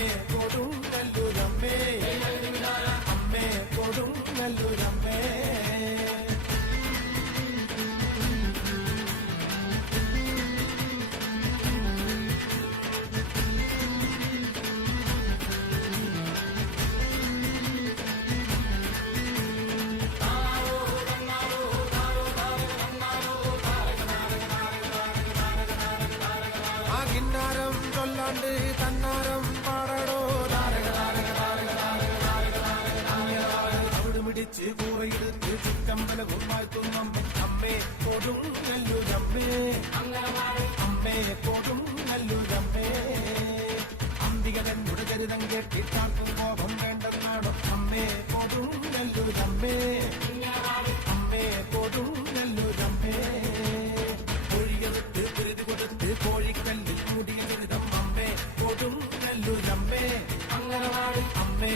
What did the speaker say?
അമ്മേ കൊടുങ്ങല്ലൂരമ്മേ അമ്മേ കൊടുങ്ങല്ലൂരമ്മേ കിന്നാരം ചൊല്ലാണ്ട് തന്നാരം പാടടോ അവിടെ മിടിച്ച് കൂറയെടുത്ത് ചുറ്റമ്പലവും വാഴ്ത്തുന്നു അമ്മേ കൊടുങ്ങല്ലൂരമ്മേ അമ്മേ കൊടുങ്ങല്ലൂരമ്മേ അന്തികരുടെ ചരിതം കേട്ടിട്ടാർക്കും കോപം വേണ്ടെന്നാണോ അമ്മേ കൊടുങ്ങല്ലൂരമ്മേ അമ്മേ കൊടുങ്ങല്ലൂരമ്മേ ഒഴിയെടുത്ത് കുരുതി കൊടുത്ത് കോഴിക്കല്ലിൽ മൂടിയ ചരിതം അമ്മേ കൊടുങ്ങല്ലൂരമ്മേ അമ്മേ